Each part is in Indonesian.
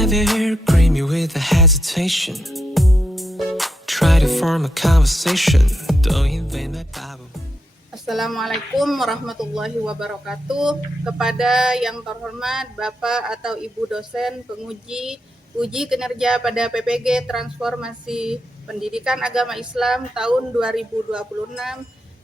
have your hair creamy with a hesitation. Try to form a conversation. Don't invade my Bible. Assalamualaikum warahmatullahi wabarakatuh. Kepada yang terhormat Bapak atau Ibu dosen penguji uji kinerja pada PPG Transformasi Pendidikan Agama Islam tahun 2026.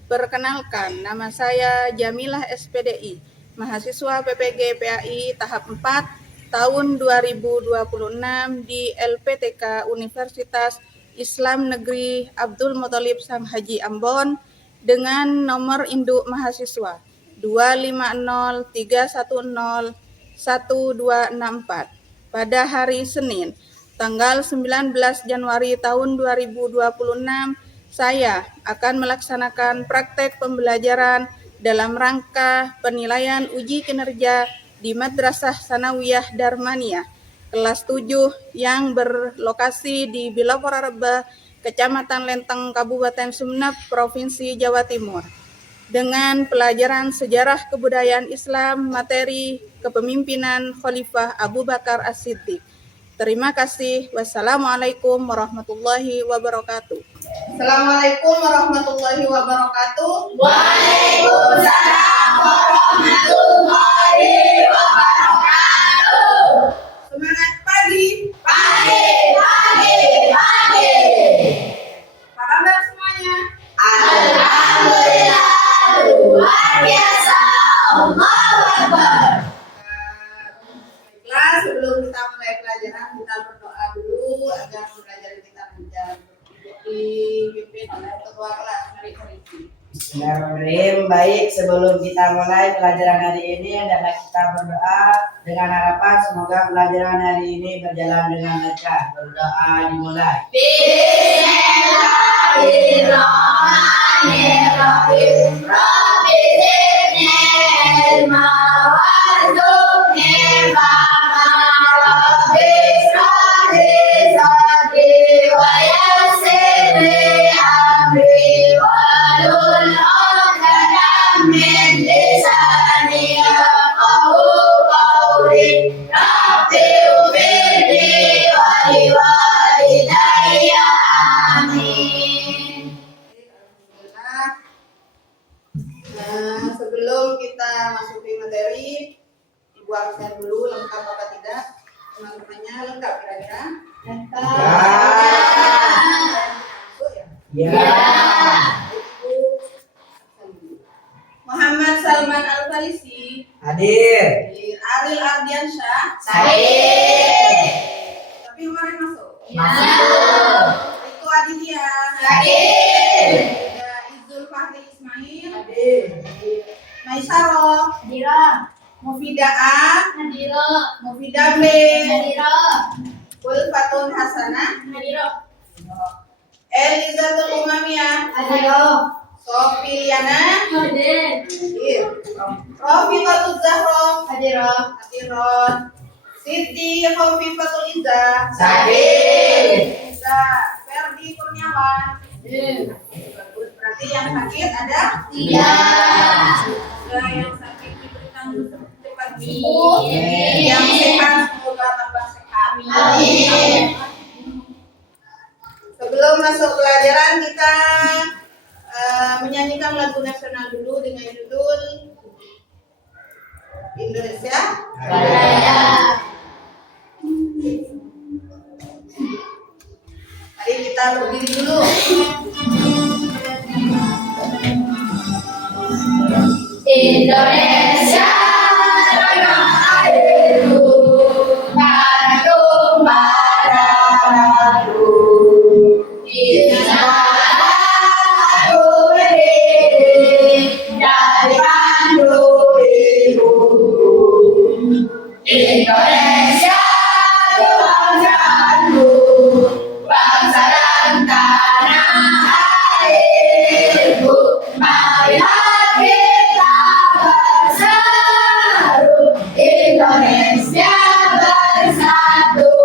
Perkenalkan, nama saya Jamilah SPDI, mahasiswa PPG PAI tahap 4 tahun 2026 di LPTK Universitas Islam Negeri Abdul Muthalib Sang Haji Ambon dengan nomor induk mahasiswa 250310124 pada hari Senin tanggal 19 Januari tahun 2026. Saya akan melaksanakan praktek pembelajaran dalam rangka penilaian uji kinerja di Madrasah Sanawiyah Darmaniyah kelas 7 yang berlokasi di Bilapora-Rebah, Kecamatan Lenteng, Kabupaten Sumeneb, Provinsi Jawa Timur, dengan pelajaran sejarah kebudayaan Islam, materi kepemimpinan Khalifah Abu Bakar As-Siddiq. Terima kasih. Wassalamualaikum warahmatullahi wabarakatuh. Assalamualaikum warahmatullahi wabarakatuh. Waalaikumsalam warahmatullahi wabarakatuh. Semangat pagi. Pagi, pagi, pagi. Apa kabar semuanya? Alhamdulillah, luar biasa. Allahu Akbar. Baiklah, sebelum kita mulai pelajaran, kita berdoa dulu agar pelajaran kita lancar. Dipimpin oleh ketua kelas. Mari berisi. Bismillahirrahmanirrahim. Baik, sebelum kita mulai pelajaran hari ini, hendaklah kita berdoa dengan harapan semoga pelajaran hari ini berjalan dengan lancar. Berdoa dimulai. Bismillahirrahmanirrahim. Rabbi zidni ilma warzuqni fahma. Rabbi ishrah li sadri wa yassir li amri wahlul 'uqdatam min lisani yafqahu qawli. Rabbi ighfirli wa liwalidayya. Amin. Alhamdulillah. Sebelum kita masuki materi, Ibu absen dulu, lengkap apa tidak? Teman-temannya lengkap kira-kira? Lengkap. Masuk ya? Ya. Ibu absen dulu. Muhammad Salman Al-Farisi. Hadir. Aril Ardiansyah. Hadir. Tapi kemarin masuk. Masuk. Itu Aditya. Hadir. Ada Izul Fahri Ismail. Hadir. Maisaro. Hadira. Mufidah A. Hadira. Mufidah B. Hadira. Ulfatun Hasanah. Hadira. Elizatul Umamiyah. Hadira. Sofiyana. Hadir. Rofiqatul Zahra. Hadira. Hadiron. Siti Khofifatul Izzah. Hadir. Iza Ferdi Kurniawan. Hadir. Bagus. Berarti yang sakit ada? Tiga. Semoga yang sakit diberikan cepat sembuh. Amin. Yang sehat semoga tambah sehat. Amin. Sebelum masuk pelajaran, kita menyanyikan lagu nasional dulu dengan judul Indonesia Raya. Mari kita berdiri dulu. Indonesia tanah airku, tanah tumpah di sana aku berdiri dari kandung ibu. Indonesia kebanggaanku, bangsa dan tanah airku. Marilah kita bersatu, Indonesia bersatu.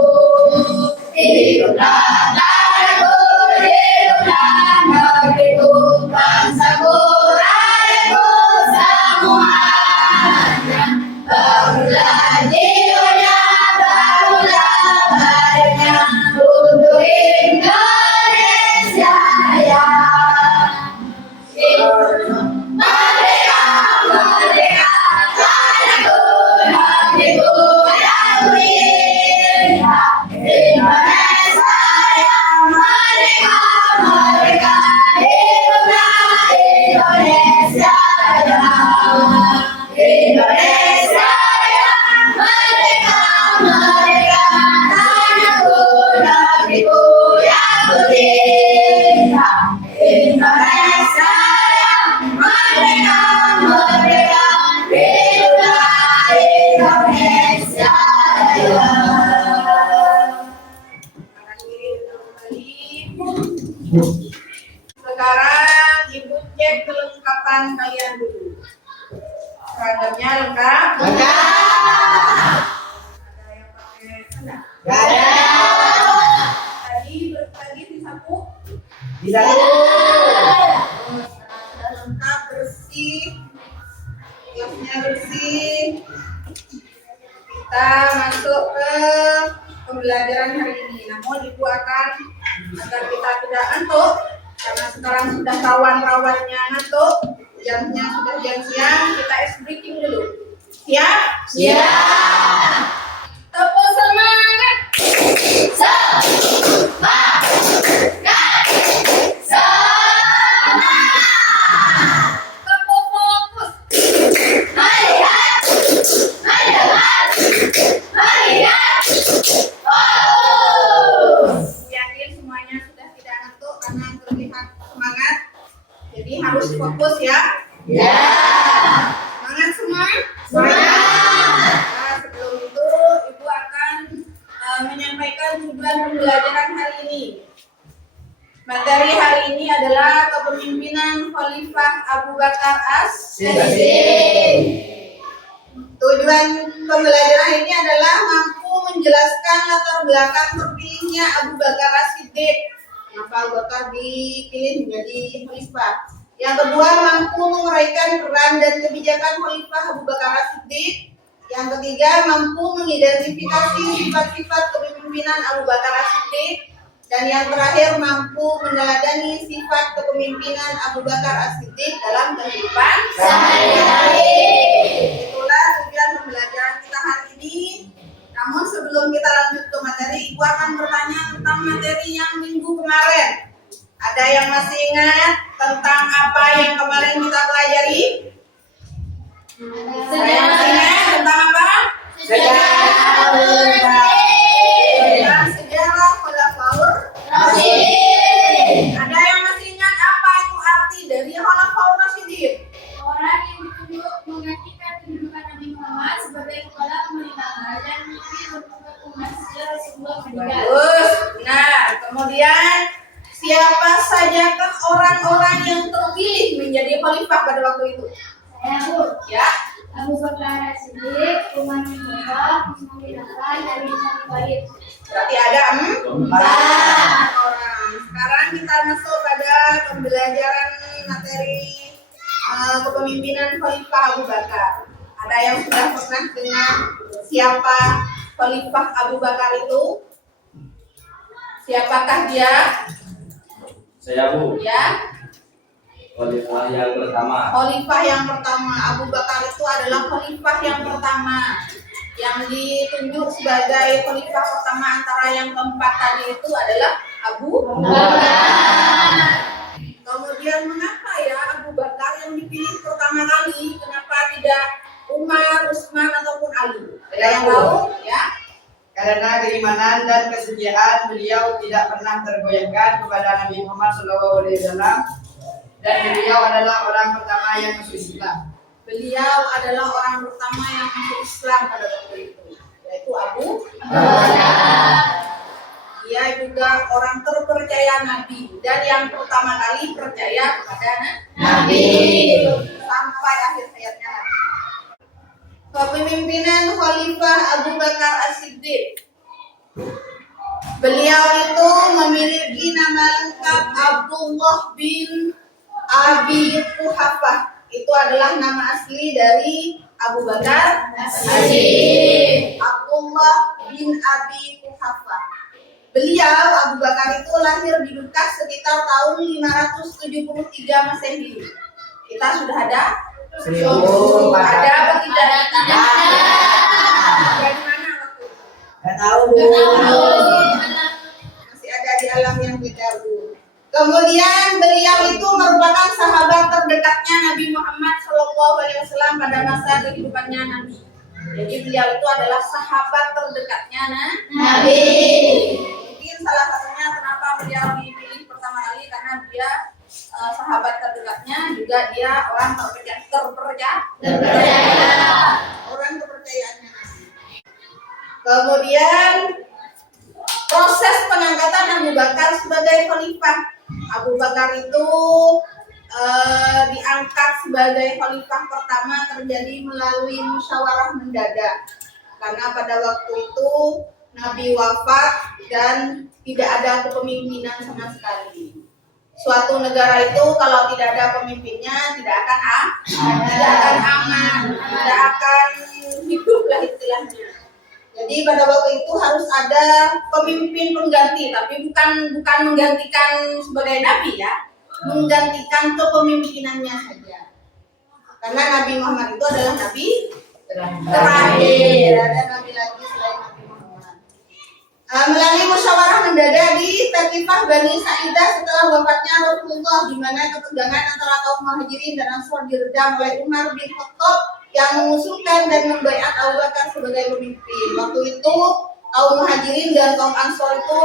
Hiduplah tanahku, hiduplah negeriku, bangsaku, rakyatku semuanya. Bangunlah jiwanya Seragamnya lengkap? Lengkap. Ada yang pakai sandal? Gak ada. Tadi disapu? Bisa. Terus sudah lengkap, bersih, kelasnya bersih. Kita masuk ke pembelajaran hari ini. Namun ibu akan agar kita tidak ngantuk, karena sekarang sudah rawan-rawannya ngantuk, jamnya sudah jam siang, kita ice breaking dulu. Siap? Siap. Tepuk semangat. Semangat. Semangat. Tepuk fokus. Melihat. Mendengar. Melihat. Fokus. Yakin semuanya sudah tidak ngantuk karena terlihat semangat. Jadi harus fokus ya. Ya. Semangat semua. Semangat. Nah, sebelum itu ibu akan menyampaikan tujuan pembelajaran hari ini. Materi hari ini adalah kepemimpinan Khalifah Abu Bakar As-Siddiq. Tujuan pembelajaran ini adalah mampu menjelaskan latar belakang terpilihnya Abu Bakar As-Siddiq. Kenapa Abu Bakar dipilih menjadi khalifah? Yang kedua, mampu menguraikan peran dan kebijakan Khalifah Abu Bakar As-Siddiq. Yang ketiga, mampu mengidentifikasi sifat-sifat kepemimpinan Abu Bakar As-Siddiq. Dan yang terakhir, mampu meneladani sifat kepemimpinan Abu Bakar As-Siddiq dalam kehidupan Sehari-hari. Itulah tujuan pembelajaran kita hari ini. Namun sebelum kita lanjut ke materi, ibu akan bertanya tentang materi yang minggu kemarin. Ada yang masih ingat tentang apa yang kemarin kita pelajari? Saya masih ingat tentang apa? Tentang sejarah Khulafaur Rasyidin. Ada yang masih ingat apa itu arti dari Khulafaur Rasyidin? Orang yang ditunjuk menggantikan kedudukan Nabi Muhammad sebagai kepala pemerintahan dan memimpin berbagai umat setelah Rasulullah meninggal. Bagus, benar. Kemudian siapa sajakah orang-orang yang terpilih menjadi khalifah pada waktu itu? Saya Bu, Ya, Abu Bakar As-Siddiq, Umar bin Khattab, Utsman bin Affan, Ali bin Abi Thalib. berarti ada 4 orang. Sekarang kita masuk pada pembelajaran materi kepemimpinan Khalifah Abu Bakar. Ada yang sudah pernah dengar siapa Khalifah Abu Bakar itu? Siapakah dia? Saya Bu, Ya, khalifah yang pertama. Khalifah yang pertama. Abu Bakar itu adalah Khalifah yang pertama yang ditunjuk sebagai Khalifah pertama antara yang keempat tadi itu adalah Abu Bakar. Kemudian mengapa ya Abu Bakar yang dipilih pertama kali? Kenapa tidak Umar, Utsman ataupun Ali? Ada yang tahu? Ya. Karena keimanan dan kesetiaan beliau tidak pernah tergoyahkan kepada Nabi Muhammad SAW, dan beliau adalah orang pertama yang masuk Islam. Beliau adalah orang pertama yang masuk Islam pada waktu itu, yaitu Abu Bakar. Dia juga orang terpercaya Nabi dan yang pertama kali percaya kepada Nabi. sampai akhir hayatnya Nabi. Kepemimpinan Khalifah Abu Bakar As-Siddiq. Beliau itu memiliki nama lengkap Abdullah bin Abi Quhafah. Itu adalah nama asli dari Abu Bakar As-Siddiq. Abdullah bin Abi Quhafah. Beliau Abu Bakar itu lahir di Mekah sekitar tahun 573 Masehi. Kita sudah ada? Belum. Ada apa tidak? Ada. Dari mana waktu itu? Gak tahu. Masih ada di alam yang beda, Bu. Kemudian beliau itu merupakan sahabat terdekatnya Nabi Muhammad SAW pada masa kehidupannya Nabi. Jadi beliau itu adalah sahabat terdekatnya Nabi. Mungkin salah satunya kenapa beliau dipilih pertama kali karena dia sahabat terdekatnya, juga dia orang terpercaya. Orang kepercayaannya Nabi. Kemudian proses pengangkatan Abu Bakar sebagai khalifah. Abu Bakar itu diangkat sebagai khalifah pertama terjadi melalui musyawarah mendadak. Karena pada waktu itu Nabi wafat dan tidak ada kepemimpinan sama sekali. Suatu negara itu kalau tidak ada pemimpinnya tidak akan aman, tidak akan hidup lah istilahnya. Jadi pada waktu itu harus ada pemimpin pengganti, tapi bukan menggantikan sebagai nabi ya, menggantikan kepemimpinannya saja. Karena Nabi Muhammad itu adalah nabi terakhir, ada nabi lagi selain Nabi Muhammad. Melalui musyawarah mendadak di Taqifah Bani Sa'idah setelah wafatnya Rasulullah, di mana ketegangan antara kaum Muhajirin dan Ansor diredam oleh Umar bin Khattab yang mengusulkan dan membaiat Abu Bakar sebagai pemimpin. Waktu itu kaum Muhajirin dan kaum Ansor itu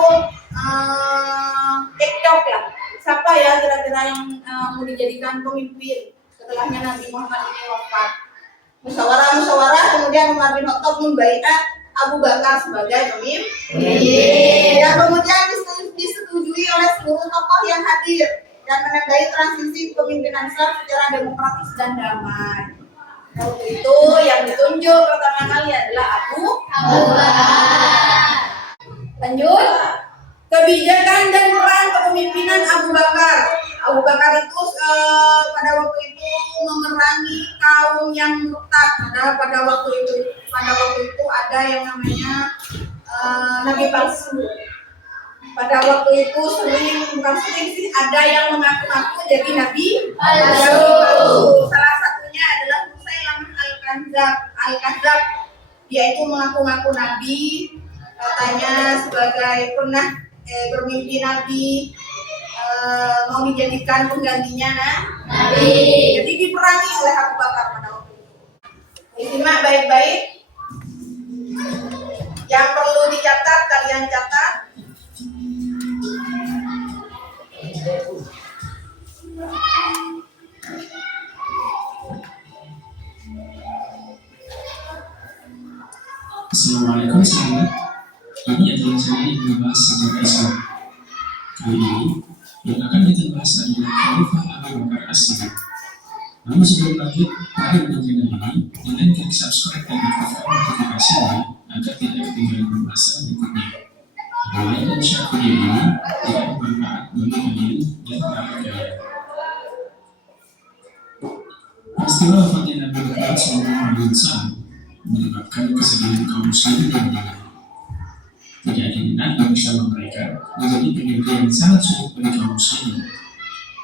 cekcok lah. Siapa ya kira-kira yang mau dijadikan pemimpin setelahnya Nabi Muhammad ini wafat? Musyawarah, kemudian Umar bin Khattab membaiat Abu Bakar sebagai pemimpin. Dan kemudian disetujui oleh seluruh tokoh yang hadir dan menandai transisi kepemimpinan Islam secara demokratis dan damai. Waktu itu yang ditunjuk pertama kali adalah Abu Bakar. Lanjut, kebijakan dan peran kepemimpinan Abu Bakar. Abu Bakar itu pada waktu itu memerangi kaum yang murtad. Pada waktu itu ada yang namanya nabi palsu. Pada waktu itu bukan sering sih, ada yang mengaku-ngaku jadi nabi palsu. Salah satunya adalah Musailamah Al-Kadzab. Dia itu mengaku-ngaku nabi, katanya sebagai pernah bermimpi nabi, mau dijadikan penggantinya nabi. Jadi diperangi oleh Abu Bakar pada waktu itu. Disimak baik-baik. Yang perlu dicatat, kalian catat. Assalamualaikum sahabat. Kami adalah channel yang membahas sejarah Islam. Kali ini yang akan kita bahas adalah Khalifah Abu Bakar As-Siddiq. Namun sebelum lanjut, mari untuk channel ini dengan klik subscribe dan aktifkan notifikasinya agar tidak ketinggalan pembahasan berikutnya. Like dan share video ini jika bermanfaat bagi kalian dan kerabat kalian. Peristiwa wafatnya Nabi Muhammad SAW menyebabkan kesedihan kaum muslimin dan dunia. Tidak diminati bersama mereka menjadi penyebab yang sangat sulit bagi kaum muslimin.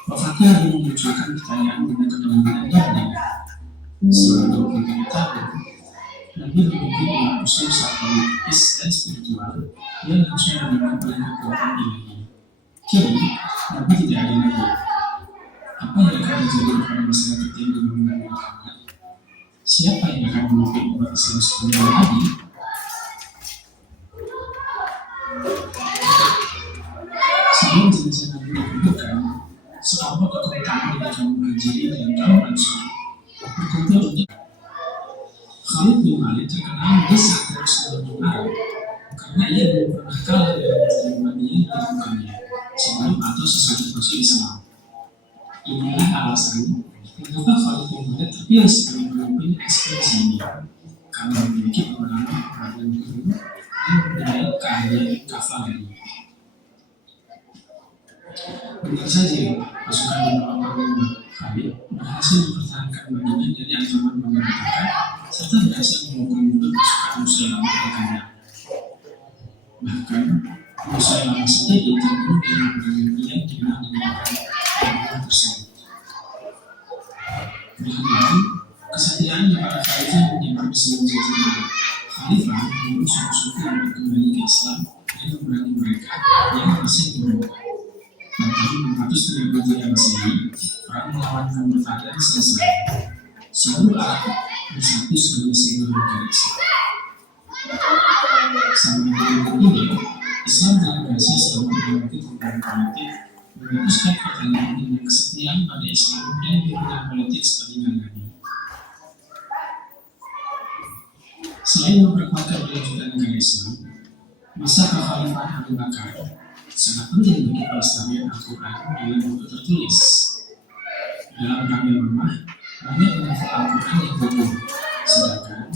Wafatnya hanya memunculkan pertanyaan tentang kepemimpinan dunia. Selama 23 tahun, Nabi memimpin umat muslim secara politis dan spiritual yang harusnya diberikan oleh kekuatan ilahi. Kini, Nabi tidak ada lagi. Apa yang akan terjadi kepada masyarakat yang mengenal Nabi Muhammad? Siapa yang akan memimpin umat Islam sepenuhnya Nabi? Sebelum jenazah Nabi dikuburkan, sekelompok tokoh utama dari kaum Muhajirin dan kaum Ansor berkumpul untuk Khalid bin Walid terkenal mendesak terus menerus karena ia belum pernah kalah dalam pertempuran yang dilakukannya sebelum atau sesudah masuk Islam. Inilah alasan mengapa Khalid bin Walid terpilih sebagai pemimpin ekspedisi ini, karena memiliki pengalaman perang guru dan mempunyai keahlian kavaleri. Benar saja, pasukan yang melawan Khalid berhasil mempertahankan Madinah dari ancaman pemberontakan serta berhasil memukul mundur pasukan Musailamah Al-Kadzab. Bahkan, Musailamah sendiri terbunuh dalam perang yang dikenal dengan perang tersebut. Berhenti, kesetiaan para khalifah menyebar di seluruh jazirah. Khalifah menyuruh suku-suku untuk kembali ke Islam dan memerangi mereka yang masih berbeda. Pada tahun 433 Masehi, perang melawan kemurtadan selesai. Seluruh Arab bersatu sebagai single negara Islam. Sampai dengan ini, Islam telah berhasil selama melewati tantangan politik, memutuskan pertanyaan dengan kesetiaan pada Islam dan bidang politik seperti Nabi. Selain memperkuatkan kelanjutan negara Islam, masa kekhalifahan Abu Bakar sangat penting bagi pelestarian Al-Quran dalam bentuk tertulis. dalam kami rumah banyak menghafal Al-Quran yang betul, sedangkan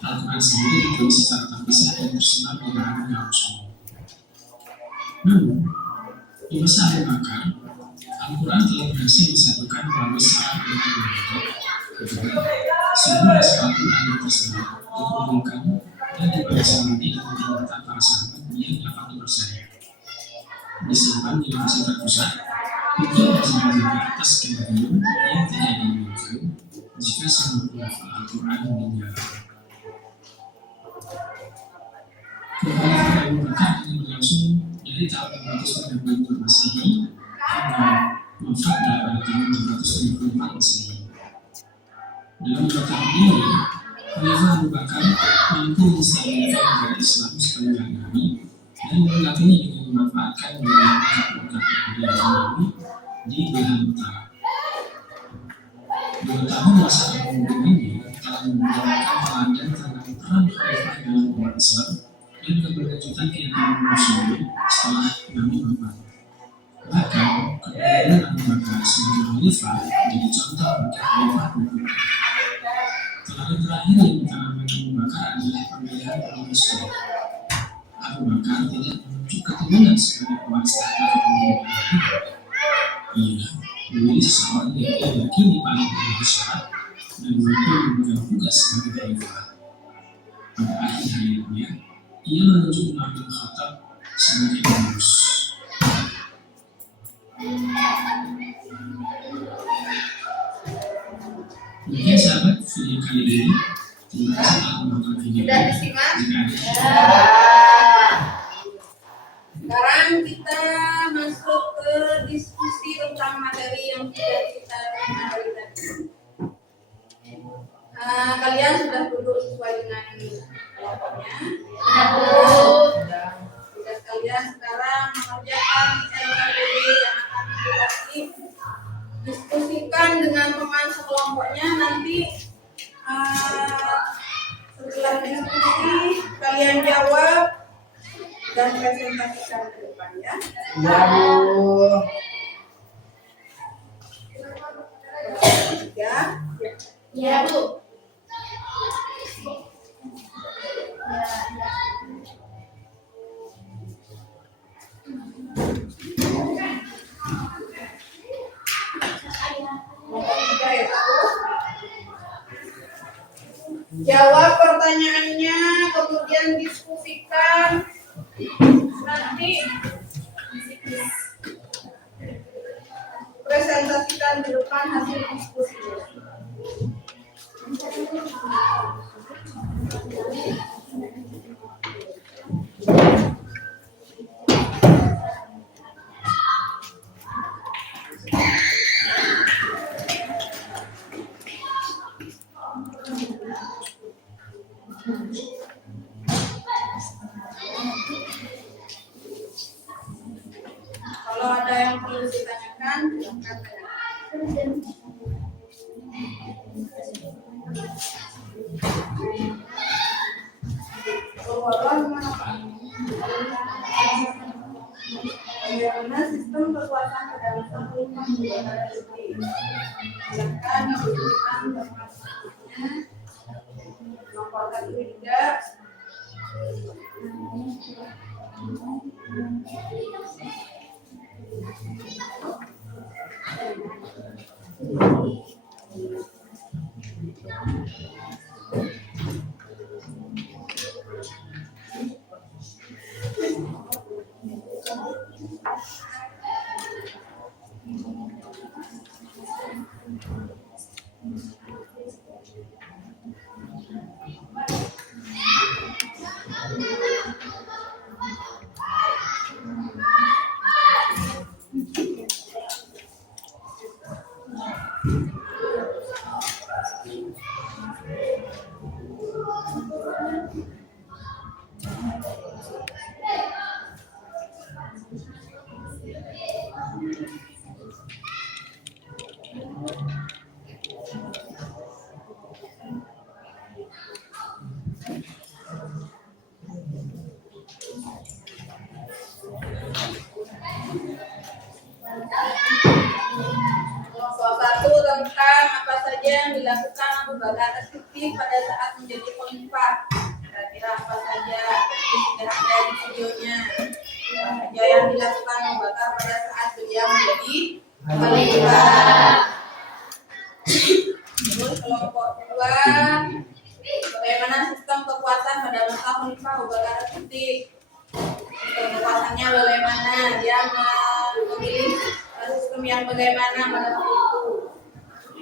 Al-Quran sendiri ditulis secara terpisah dan tersebar di kalangan kaum muslimin. Namun, di masa Abu Bakar, Al-Quran telah berhasil disatukan melalui saran dengan Muhammad. Kedua, semua Al-Quran yang tersebar dikumpulkan dan diperbaiki dengan catatan para sahabat yang dapat dipercaya. Disimpan di lokasi terpusat untuk menjaga atas kematian yang tidak diinginkan jika semua penghafal Al-Quran meninggal. Kekhalifahan Abu Bakar ini berlangsung dari tahun 492 Masehi hingga wafat pada tahun 474 Masehi. Dalam 2 tahun ini, Khalifah Abu Bakar mampu menstabilkan negara Islam sepanjang hari dan melengkapinya dengan memanfaatkan beberapa kebudayaan Romawi di belahan utara. 2 tahun masa kepemimpinan telah memberikan teladan tentang peran Khalifah dalam umat Islam dan keberlanjutan kehidupan muslimin setelah Nabi wafat. Bahkan, kepemimpinan Abu Bakar sebagai Khalifah menjadi contoh bagi Khalifah berikutnya. Teladan terakhir yang ditanamkan Abu Bakar adalah pemilihan pemimpin soleh. Abu Bakar tidak menuju keturunan sebagai pewaris tahta kepemimpinan. Ia memilih seseorang yang ia yakini paling memenuhi syarat dan mampu memegang tugas sebagai khalifah. Pada akhir hayatnya, ia menunjuk Umar bin Khattab sebagai penerus. Mungkin sahabat video kali ini. Terima kasih telah menonton video Sudah ini. disimak? Jika ada Sekarang kita masuk ke diskusi tentang materi yang sudah kita terima dari tadi. Kalian sudah duduk sesuai dengan kelompoknya. Sudah kalian sekarang mengerjakan LKPD yang akan diskusikan dengan teman sekelompoknya. Nanti setelah diskusi kalian jawab dan presentasikan ke depan ya. Ya, Bu. Ya. Ya, Bu. Jawab pertanyaannya, kemudian diskusikan. Nanti presentasikan di depan hasil diskusinya. Kalau ada yang perlu ditanyakan, silakan tanyakan. Gimana Pak? Bagaimana sistem kekuasaan kedaulatan rumah di negara ini? Silakan diberikan informasinya. Laporkan ini juga. lembaga eksekutif pada saat menjadi khalifah. Kira-kira apa saja? Nanti sudah ada di videonya. Apa saja yang dilakukan Abu Bakar pada saat beliau menjadi khalifah. Terus kelompok kedua, bagaimana sistem kekuasaan pada masa khalifah Abu Bakar As-Siddiq? Sistem kekuasaannya bagaimana? Dia memilih sistem yang bagaimana pada waktu itu?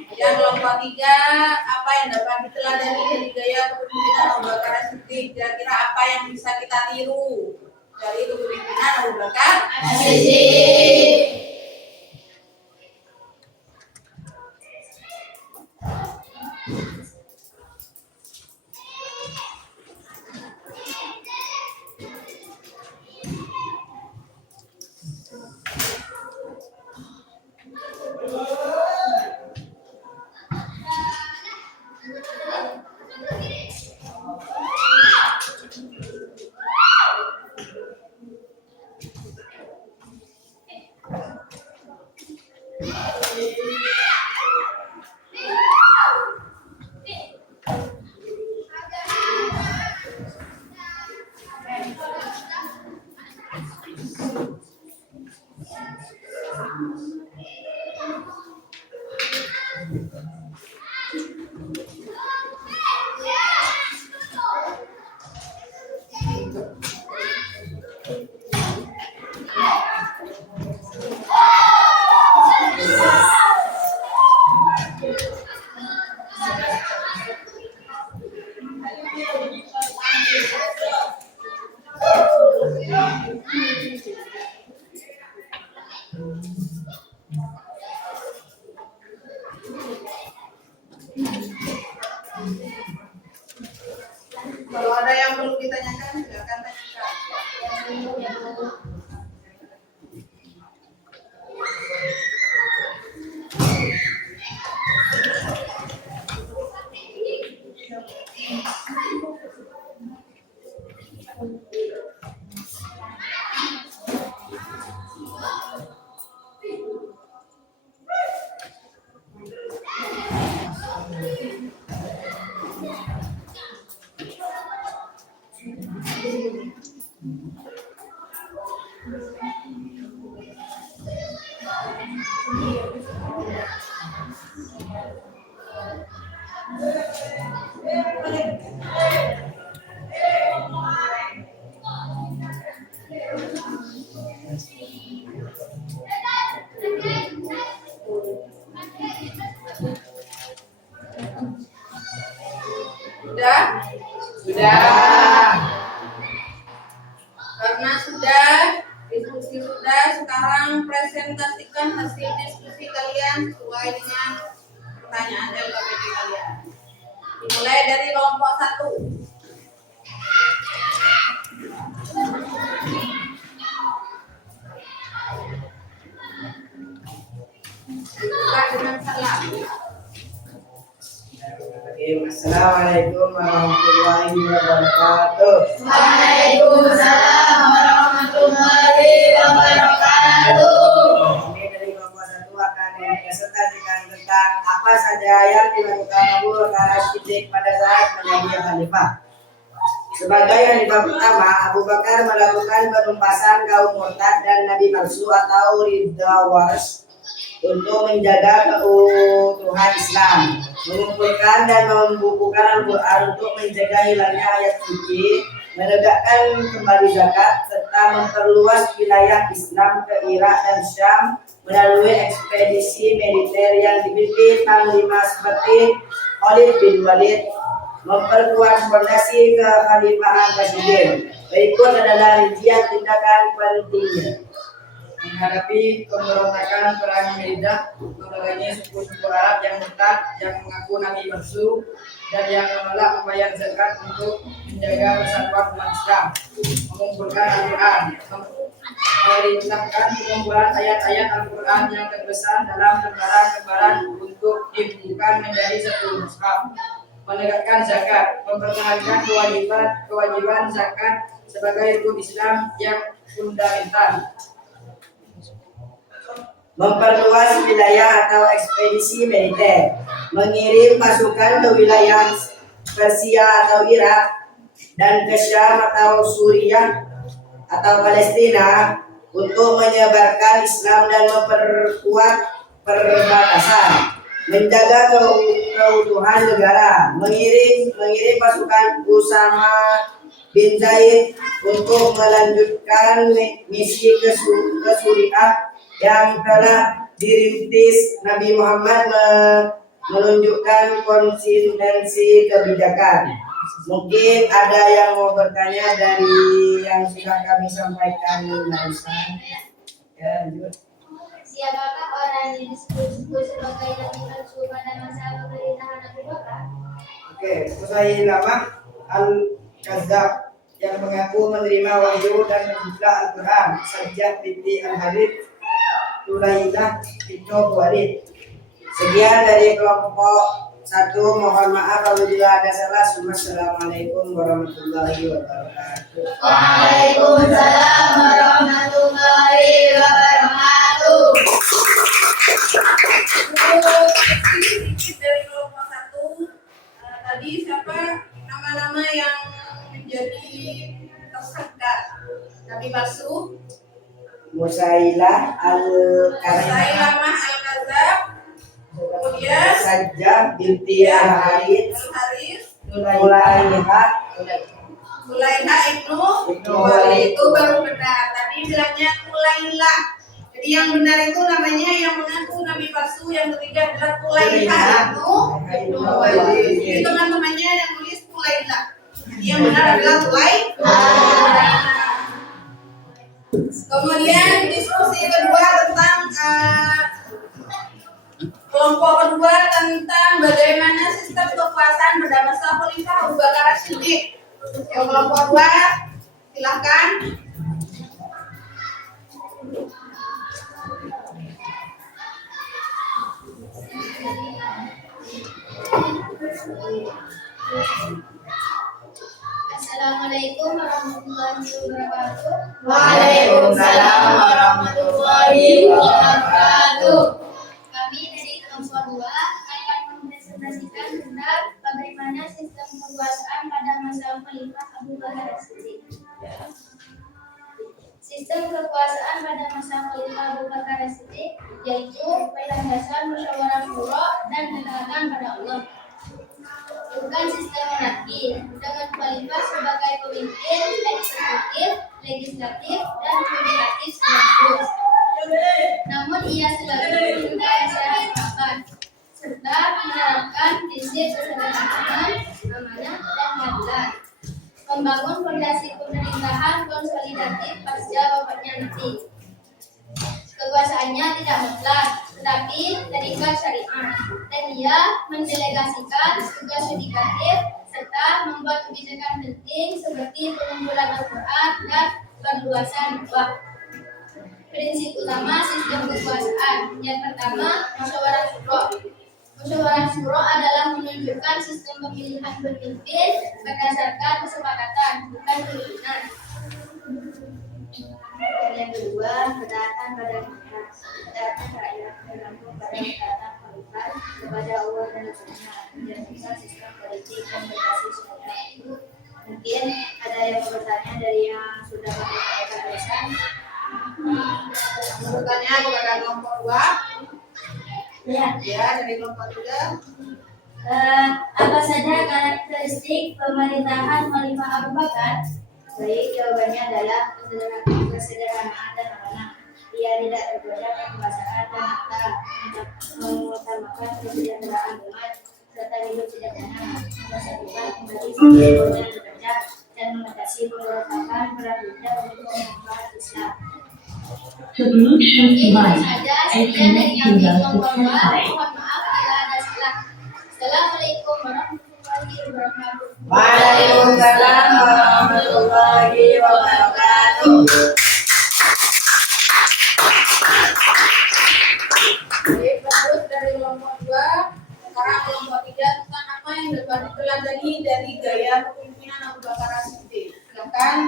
Yang kelompok tiga, apa yang dapat diteladani dari gaya kepemimpinan Abu Bakar As-Siddiq? Kira-kira apa yang bisa kita tiru dari kepemimpinan Abu Bakar As-Siddiq. Kalau ada yang perlu ditanyakan, silakan tanyakan. Sudah? Sudah. Karena sudah, diskusi sudah, sekarang presentasikan hasil diskusi kalian sesuai dengan pertanyaan LKPD kalian. Dimulai dari kelompok 1. Buka dengan salam. Assalamualaikum warahmatullahi wabarakatuh. Waalaikumsalam warahmatullahi wabarakatuh. Ini dari kelompok 1 akan mempresentasikan tentang apa saja yang dilakukan Abu Bakar As-Siddiq pada saat menjadi khalifah. Sebagai khalifah pertama, Abu Bakar melakukan penumpasan kaum murtad dan nabi palsu atau ridha waras untuk menjaga keutuhan Islam, mengumpulkan dan membukukan Al-Quran untuk mencegah hilangnya ayat suci, menegakkan kembali zakat, serta memperluas wilayah Islam ke Irak dan Syam melalui ekspedisi militer yang dipimpin panglima seperti Khalid bin Walid, memperkuat fondasi kekhalifahan Rasyidin. Berikut adalah rincian tindakan pentingnya. Menghadapi pemberontakan perang Maidah, mengenai suku-suku Arab yang murtad, yang mengaku nabi palsu, dan yang menolak membayar zakat untuk menjaga persatuan umat Islam, mengumpulkan Al-Quran, memerintahkan pengumpulan ayat-ayat Al-Quran yang terpesan dalam lembaran-lembaran untuk dibukukan menjadi satu mushaf, menegakkan zakat, mempertahankan kewajiban zakat sebagai rukun Islam yang fundamental, memperluas wilayah atau ekspedisi militer, mengirim pasukan ke wilayah Persia atau Irak dan ke Syam atau Suriah atau Palestina untuk menyebarkan Islam dan memperkuat perbatasan, menjaga keutuhan negara, mengirim pasukan Usama bin Zaid untuk melanjutkan misi ke Suriah yang telah dirintis Nabi Muhammad, menunjukkan konsistensi kebijakan. Mungkin ada yang mau bertanya dari yang sudah kami sampaikan barusan. Ya, lanjut. Siapakah orang yang disebut sebagai Nabi palsu pada masa pemerintahan Abu Bakar? Oke, Musailamah Al-Kadzab yang mengaku menerima wahyu dan menjumlah Al-Quran. Sajjah binti Al-Hadid, Tulailah Ibnu Walid. Sekian dari kelompok 1, mohon maaf apabila ada salah. Assalamualaikum warahmatullahi wabarakatuh. Waalaikumsalam warahmatullahi wabarakatuh. Sedikit dari kelompok 1, tadi siapa nama-nama yang menjadi tersangka Nabi palsu? Musailah Al-Kadzab, Musailamah Al-Kadzab, kemudian Sajjah binti Al-Harith, Al-Harith, Mulaiha Ibnu Walid. Itu baru benar. Tadi bilangnya Mulailah. Jadi yang benar itu namanya yang mengaku Nabi palsu. Yang ketiga adalah Mulaiha Ibnu Walid. Jadi teman-temannya yang nulis Mulailah. Jadi yang benar adalah Mulailah. Kemudian diskusi kedua tentang kelompok kedua tentang bagaimana sistem kekuasaan pada masa Khalifah Abu Bakar As-Siddiq. Yang kelompok 2, silakan. Assalamualaikum warahmatullahi wabarakatuh. Waalaikumsalam warahmatullahi wabarakatuh. Kami dari kelompok 2 akan mempresentasikan tentang bagaimana sistem kekuasaan pada masa Khalifah Abu Bakar As-Siddiq. Sistem kekuasaan pada masa Khalifah Abu Bakar As-Siddiq yaitu berlandaskan musyawarah syura dan ketaatan pada Allah. Bukan sistem monarki dengan khalifah sebagai pemimpin eksekutif, legislatif, dan yudikatif sekaligus. Namun ia selalu meminta syariat serta menerapkan prinsip kesederhanaan, amanah, dan keadilan. Membangun fondasi pemerintahan konsolidatif pasca wafatnya Nabi. Kekuasaannya tidak mutlak, tetapi terikat syariat, dan ia mendelegasikan tugas yudikatif serta membuat kebijakan penting seperti pengumpulan Al-Quran dan perluasan dakwah. Prinsip utama sistem kekuasaan yang pertama, musyawarah syura. Musyawarah syura adalah menunjukkan sistem pemilihan pemimpin berdasarkan kesepakatan, bukan keinginan. Yang kedua, ketaatan pada rakyat. Ketaatan rakyat tergantung pada ketaatan khalifah kepada Allah dan Rasulnya, dan juga sistem politik yang berbasis syariat. Mungkin ada yang bertanya dari yang sudah melakukan barusan. Bertanya kepada kelompok 2. Ya, dari kelompok 3. Apa saja karakteristik pemerintahan Khalifah Abu Bakar? Baik, jawabannya adalah kesederhanaan dan amanah. Ia tidak tergoda kekuasaan dan harta, mengutamakan kesejahteraan umat, serta hidup sederhana, mempersatukan kembali semuanya bekerja, dan mengatasi pemberontakan perang untuk memperkuat Islam. The Bluetooth Ini device saja is sekian dari connected kami to the kelompok 2. system. Mohon maaf bila ada salah. Assalamualaikum warahmatullahi wabarakatuh. Waalaikumsalam warahmatullahi wabarakatuh. Baik, bagus dari kelompok 2. Sekarang kelompok 3 tentang apa yang dapat diteladani dari gaya kepemimpinan Abu Bakar As-Siddiq. Silakan.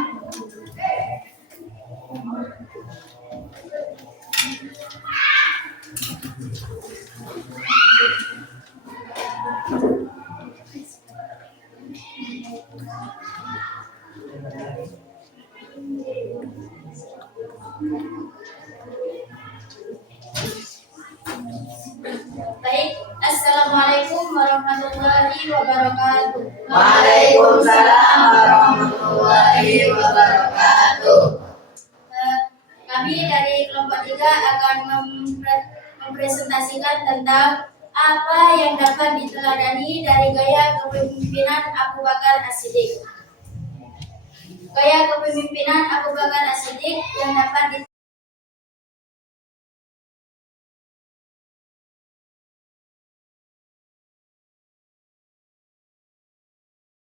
Baik, Assalamualaikum warahmatullahi wabarakatuh. Waalaikumsalam warahmatullahi wabarakatuh. Kami dari kelompok 3 akan mempresentasikan tentang apa yang dapat diteladani dari gaya kepemimpinan Abu Bakar As-Siddiq. Gaya kepemimpinan Abu Bakar As-Siddiq yang dapat